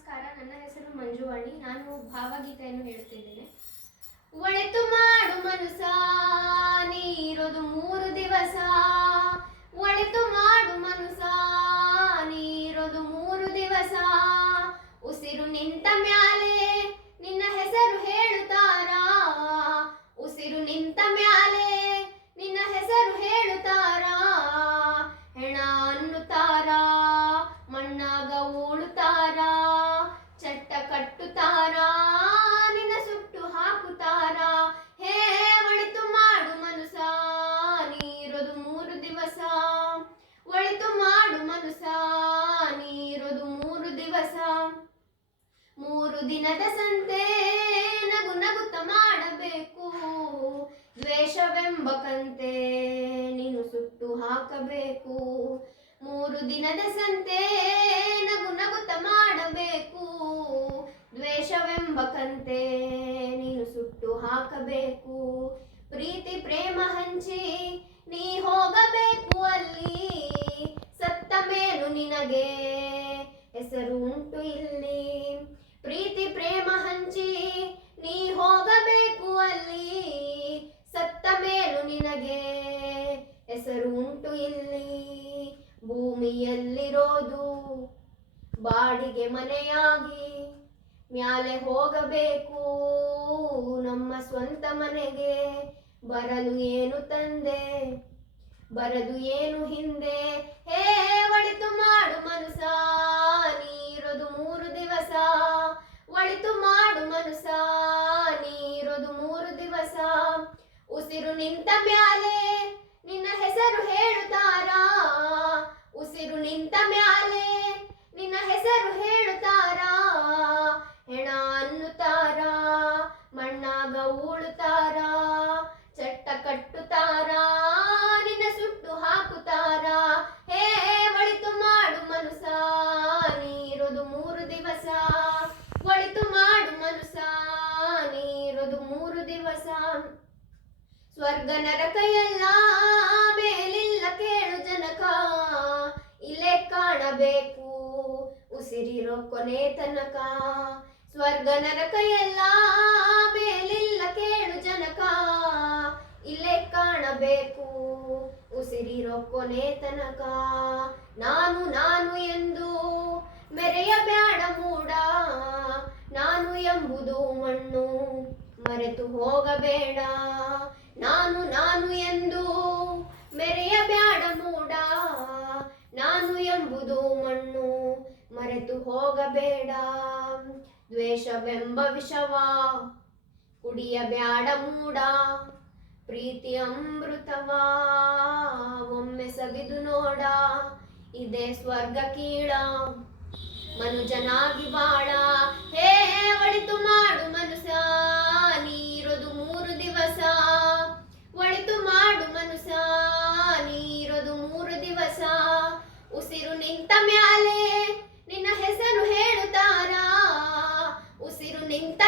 ನಮಸ್ಕಾರ. ನನ್ನ ಹೆಸರು ಮಂಜುವಾಣಿ. ನಾನು ಭಾವಗೀತೆಯನ್ನು ಹೇಳುತ್ತಿದ್ದೇನೆ. ಒಳಿತು ಮಾಡು ಮನುಸ, ನೀರೋದು 3 ದಿವಸ. ಒಳಿತು ಮಾಡು ಮನುಸ, ನೀರೋದು 3 ದಿವಸ. ಉಸಿರು ನಿಂತ ಮ್ಯಾಲೆ ನಿನ್ನ ಹೆಸರು ಹೇಳುತ್ತಾರ. ಉಸಿರು ನಿಂತ ಮ್ಯಾಲೆ ನಿನ್ನ ಹೆಸರು ಹೇಳುತ್ತಾರ. ಹೆಣ ಅನ್ನುತ್ತಾರ, ಮಣ್ಣಾಗ ಉಳುತ್ತಾರ. ಚಟ್ಟ ಕಟ್ಟುತ್ತಾರ, ನಿನ್ನ ಸುಟ್ಟು ಹಾಕುತ್ತಾರ. ಹೇ ಒಳಿತು ಮಾಡು ಮನುಸ, ನೀರೋದು 3 ದಿವಸ. ಒಳಿತು ಮಾಡು ಮನುಸ, ನೀರೋದು 3 ದಿವಸ. 3 ದಿನದ ಸಂತೆ ನಗು ನಗುತ್ತ ಮಾಡಬೇಕು. ದ್ವೇಷವೆಂಬ ಕಂತೆ ನೀನು ಸುಟ್ಟು ಹಾಕಬೇಕು. 3 ದಿನದ ಸಂತೆ ನಗು ನಗುತ್ತ ಮಾಡಬೇಕು. ದ್ವೇಷವೆಂಬ ಕಂತೆ ನೀನು ಸುಟ್ಟು ಹಾಕಬೇಕು. ಪ್ರೀತಿ ಪ್ರೇಮ ಹಂಚಿ ನೀ ಹೋಗಬೇಕು ಅಲ್ಲಿ. ಸತ್ತ ಮೇಲೂ ನಿನಗೆ ಹೆಸರು ಉಂಟು ಇಲ್ಲಿ. ಪ್ರೀತಿ ಪ್ರೇಮ ಹಂಚಿ ನೀ ಹೋಗಬೇಕು ಅಲ್ಲಿ. ಸತ್ತ ಮೇಲೂ ನಿನಗೆ ಹೆಸರು ಉಂಟು ಇಲ್ಲಿ. ಭೂಮಿಯಲ್ಲಿರೋದು ಬಾಡಿಗೆ ಮನೆಯಾಗಿ ಮ್ಯಾಲೆ ಹೋಗಬೇಕು ನಮ್ಮ ಸ್ವಂತ ಮನೆಗೆ. ಬರಲು ಏನು ತಂದೆ, ಬರದು ಏನು ಹಿಂದೆ. ಹೇ ಒಳಿತು ಮಾಡು ಮನುಸ, ನೀರೋದು 3 ದಿವಸ. ಒಳಿತು ಮಾಡು ಮನುಸ, ನೀರೋದು 3 ದಿವಸ. ಉಸಿರು ನಿಂತ ಮ್ಯಾಲೆ ನಿನ್ನ ಹೆಸರು ಹೇಳುತ್ತಾರ. ಉಸಿರು ನಿಂತ ಮ್ಯಾಲೆ ನಿನ್ನ ಹೆಸರು ಹೇಳುತ್ತಾರ. ಹೆಣ ಅನ್ನುತ್ತಾರ, ಮಣ್ಣಾಗ ಉಳುತ್ತಾರ. ಚಟ್ಟ ಕಟ್ಟುತ್ತಾರ, ನಿನ್ನ ಸುಟ್ಟು ಹಾಕುತ್ತಾರ. ಹೇ ಒಳಿತು ಮಾಡು ಮನುಸ, ನೀರೋದು 3 ದಿವಸ. ಒಳಿತು ಮಾಡು ಮನುಸ, ನೀರೋದು 3 ದಿವಸ. ಸ್ವರ್ಗ ನರಕ ಎಲ್ಲ ಮೇಲಿಲ್ಲ ಕೇಳು ಜನಕ. ಇಲ್ಲೇ ಕಾಣಬೇಕು ಉಸಿರಿರೋ ಕೊನೆ ತನಕ. ಸ್ವರ್ಗ ನರಕ ಎಲ್ಲ ಮೇಲಿಲ್ಲ ಕೇಳು ಜನಕ. ಇಲ್ಲೇ ಕಾಣಬೇಕು ಉಸಿರಿರೋ ಕೊನೆ ತನಕ. ನಾನು ನಾನು ಎಂದು ಮೆರೆಯಬ್ಯಾಡ ಮೂಡ. ನಾನು ಎಂಬುದು ಮಣ್ಣು ಮರೆತು ಹೋಗಬೇಡ. ನಾನು ನಾನು ಎಂದು ಮೆರೆಯಬ್ಯಾಡ ಮೂಡ. ನಾನು ಎಂಬುದು ಮಣ್ಣು ಮರೆತು ಹೋಗಬೇಡ. ದ್ವೇಷವೆಂಬ ವಿಷವ ಕುಡಿಯಬ್ಯಾಡ ಮೂಡ. ಪ್ರೀತಿ ಅಮೃತವ ಒಮ್ಮೆ ಸವಿದು ನೋಡ. ಇದೇ ಸ್ವರ್ಗ ಕೀಳ ಮನುಜನಾಗಿ ಬಾಳ. ಹೇ ಒಳಿತು ಮಾಡು ಮನುಸ, ನೀರೋದು 3 ದಿವಸ. ಒಳಿತು ಮಾಡು ಮನುಸ, ನೀರೋದು 3 ದಿವಸ. ಉಸಿರು ನಿಂತ ಮ್ಯಾಲೆ ನಿನ್ನ ಹೆಸರು ಹೇಳುತ್ತಾರ. ಉಸಿರು ನಿಂತ